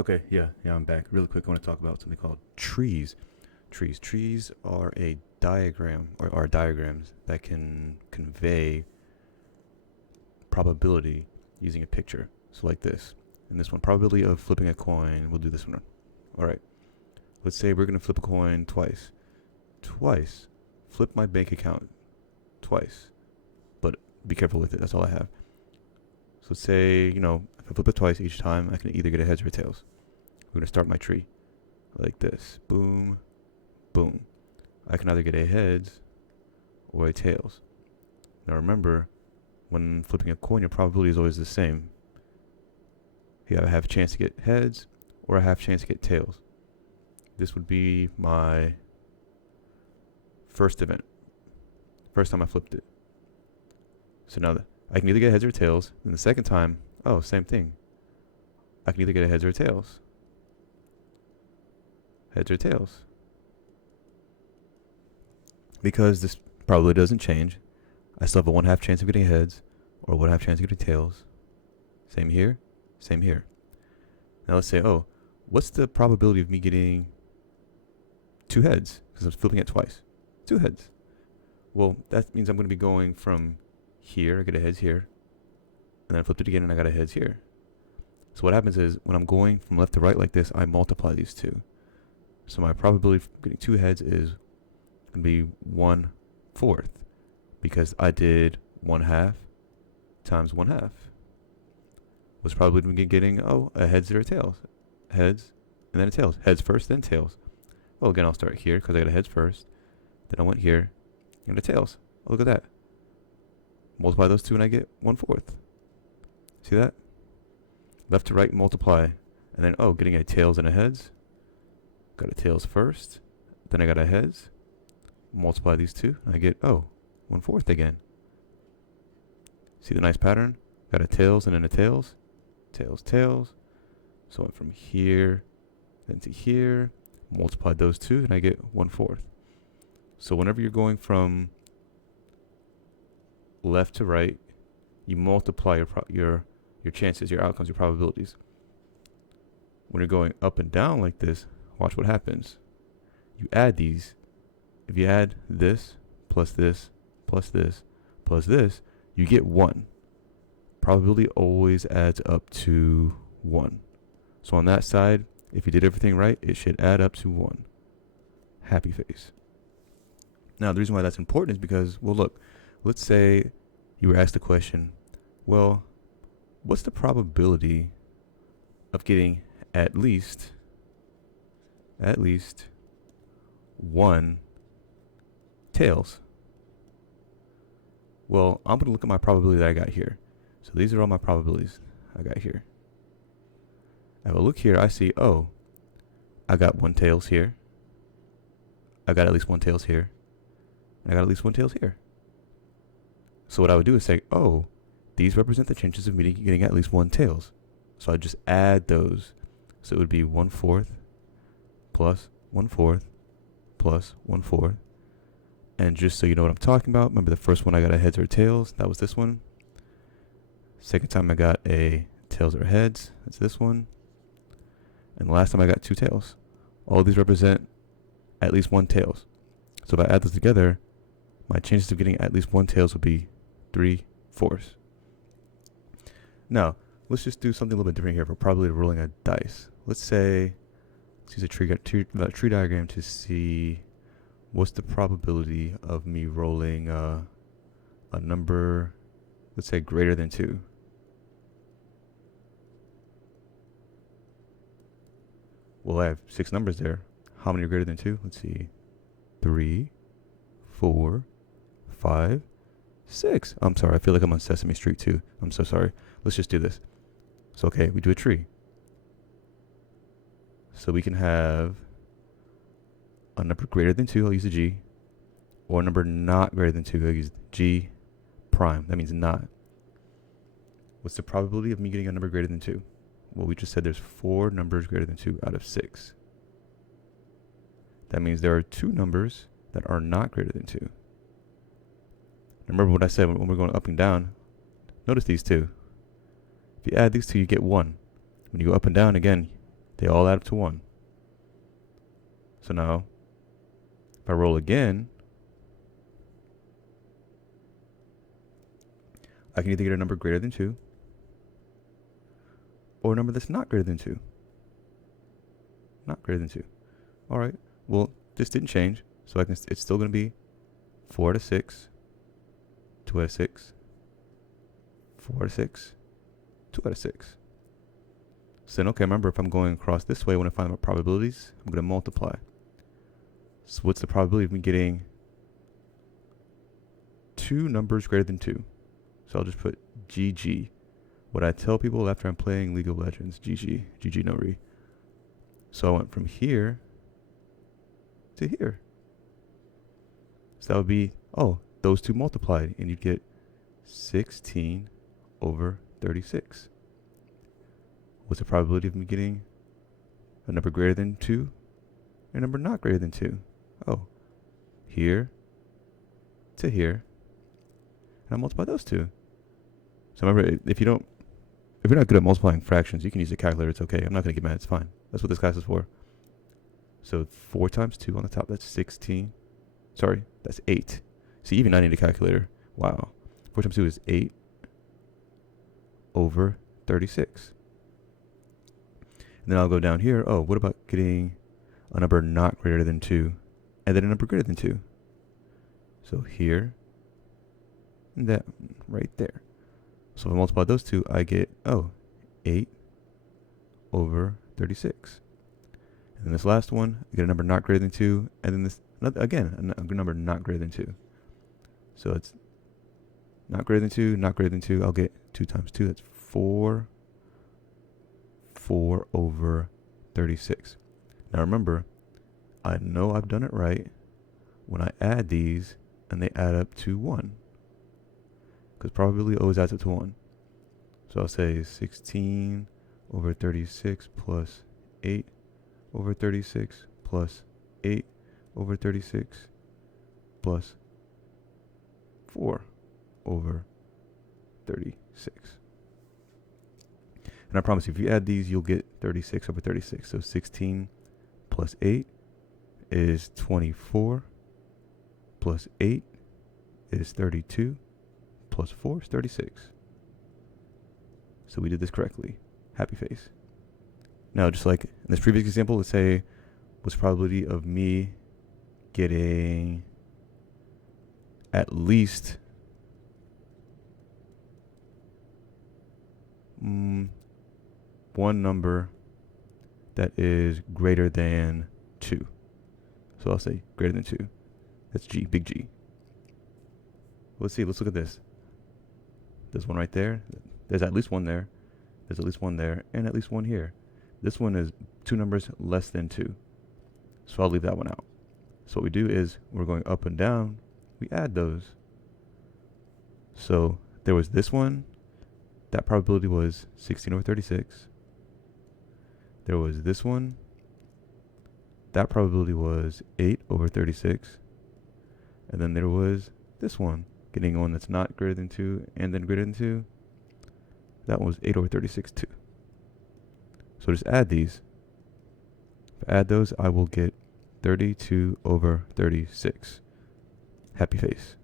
Okay, yeah, I'm back. Really quick, I want to talk about something called trees. Trees are a diagram, or are diagrams that can convey probability using a picture. So like this. And this one, probability of flipping a coin. We'll do this one. All right. Let's say we're gonna flip a coin twice. Twice. Flip my bank account twice. But be careful with it. That's all I have. So let's say, if I flip it twice each time, I can either get a heads or a tails. We're gonna start my tree like this. Boom, boom. I can either get a heads or a tails. Now remember, when flipping a coin, your probability is always the same. Yeah, I have a chance to get heads or I have a chance to get tails. This would be my first event. First time I flipped it. So now I can either get heads or tails. Then the second time, oh, same thing. I can either get a heads or tails. Heads or tails. Because this probably doesn't change, I still have a 1/2 chance of getting heads or 1/2 chance of getting tails. Same here, same here. Now let's say, oh, what's the probability of me getting 2 heads? Because I'm flipping it twice. 2 heads. Well, that means I'm going to be going from here, I get a heads here, and then I flipped it again and I got a heads here. So what happens is, when I'm going from left to right like this, I multiply these two. So my probability of getting 2 heads is going to be 1/4, because I did 1/2 times 1/2. Was probably getting, a heads or a tails. Heads, and then a tails. Heads first, then tails. Well, again, I'll start here, because I got a heads first. Then I went here, and a tails. Oh, look at that. Multiply those two, and I get 1/4. See that? Left to right, multiply. And then, getting a tails and a heads. Got a tails first. Then I got a heads. Multiply these two, and I get, 1/4 again. See the nice pattern? Got a tails and then a tails. Tails, tails. So I went from here, then to here. Multiply those two, and I get 1/4. So whenever you're going from left to right, you multiply your chances, your outcomes, your probabilities. When you're going up and down like this, watch what happens. You add these. If you add this plus this plus this plus this, you get 1. Probability always adds up to 1. So on that side, if you did everything right, it should add up to 1. Happy face. Now, the reason why that's important is because, well, look, let's say you were asked the question, well, what's the probability of getting at least 1 tails? Well, I'm going to look at my probability that I got here. So these are all my probabilities I got here. If I look here, I see, I got 1 tails here. I got at least 1 tails here. And I got at least 1 tails here. So what I would do is say, these represent the chances of me getting at least 1 tails. So I'd just add those. So it would be 1/4 plus 1/4 plus 1/4. And just so you know what I'm talking about, remember the first one I got a heads or tails, that was this one. Second time I got a tails or heads, that's this one. And the last time I got 2 tails. All these represent at least 1 tails. So if I add those together, my chances of getting at least 1 tails would be 3/4. Now, let's just do something a little bit different here for probably rolling a dice. Let's use a tree diagram to see what's the probability of me rolling a number, let's say greater than 2. Well, I have 6 numbers there. How many are greater than 2? Let's see. 3, 4, 5, 6. I'm sorry, I feel like I'm on Sesame Street too. I'm so sorry. Let's just do this. So, okay, we do a tree. So we can have a number greater than 2, I'll use a G. Or a number not greater than 2, I'll use G prime. That means not. What's the probability of me getting a number greater than 2? Well, we just said there's 4 numbers greater than 2 out of 6. That means there are 2 numbers that are not greater than 2. Remember what I said when we're going up and down? Notice these two. If you add these two, you get 1. When you go up and down, again, They all add up to 1. So now, if I roll again, I can either get a number greater than 2 or a number that's not greater than 2. Not greater than 2. All right. Well, this didn't change, so it's still going to be 4 out of 6, 2 out of 6, 4 out of 6, 2 out of 6. So then, okay, remember, if I'm going across this way, when I find my probabilities, I'm going to multiply. So what's the probability of me getting 2 numbers greater than 2? So I'll just put GG. What I tell people after I'm playing League of Legends, GG, GG no re. So I went from here to here. So that would be, those two multiplied, and you'd get 16 over 36. What's the probability of me getting a number greater than 2 and a number not greater than 2? Here to here. And I multiply those two. So remember, if you're not good at multiplying fractions, you can use a calculator. It's okay. I'm not going to get mad. It's fine. That's what this class is for. So 4 times 2 on the top, that's 16. Sorry, that's 8. See, even I need a calculator. Wow. 4 times 2 is 8 over 36. And then I'll go down here. What about getting a number not greater than 2 and then a number greater than 2? So here and that right there. So if I multiply those two, I get, 8 over 36. And then this last one, I get a number not greater than 2, and then this, again, a number not greater than 2. So it's not greater than 2, not greater than 2. I'll get 2 times 2, that's 4. 4 over 36. Now remember, I know I've done it right when I add these and they add up to 1. Because probability always adds up to 1. So I'll say 16 over 36 plus 8 over 36 plus 8 over 36 plus 4 over 36. And I promise you, if you add these, you'll get 36 over 36. So 16 plus 8 is 24 plus 8 is 32 plus 4 is 36. So we did this correctly. Happy face. Now, just like in this previous example, let's say what's the probability of me getting at least one number that is greater than 2. So I'll say greater than 2. That's G, big G. Let's see, let's look at this. There's one right there. There's at least one there. There's at least one there, and at least one here. This one is 2 numbers less than 2. So I'll leave that one out. So what we do is we're going up and down. We add those. So there was this one. That probability was 16 over 36. There was this one. That probability was 8 over 36. And then there was this one, getting one that's not greater than 2 and then greater than 2. That one was 8 over 36 too. So just add these. If I add those, I will get 32 over 36. Happy face.